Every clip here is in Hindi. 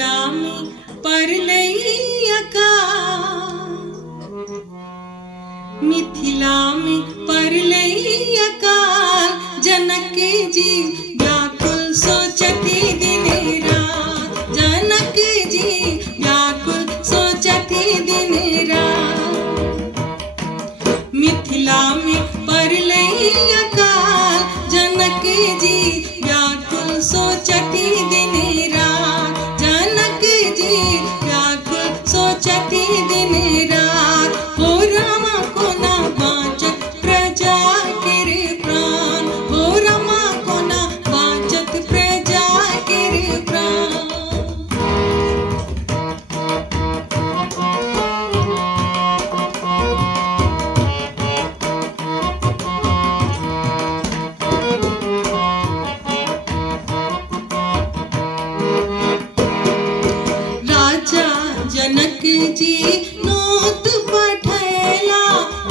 मिथिला में परलैयका, मिथिला में परलैयका जनक जी व्याकुल सोचती दिन रात, जनक जी व्याकुल सोचती दिन रात। मिथिला में परलैयका जनक जी व्याकुल सोचती दिन रात, जनक जी व्याकुल सोचती दिन रात। हो रामा को ना बाँचत प्रजा केरे प्राण, हो रामा को ना बाँचत प्रजा केरे प्राण। राजा जनक जी नोत पठैला,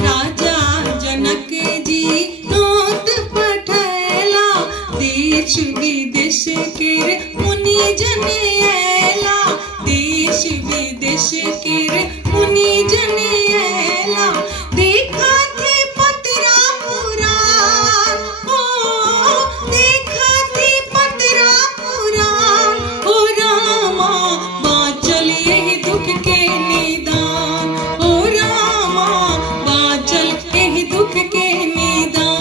राजा जनक जी नोत पठैला। देश विदेश केर मुनि जन ऐला, देश विदेश केर मुनि जन ऐला। देखा थे पतरा पुराण, हो देखा थे पतरा पुराण। हो रामा बाँचल यही दुख के निदान, हो रामा बाँचल यही दुख के निदान।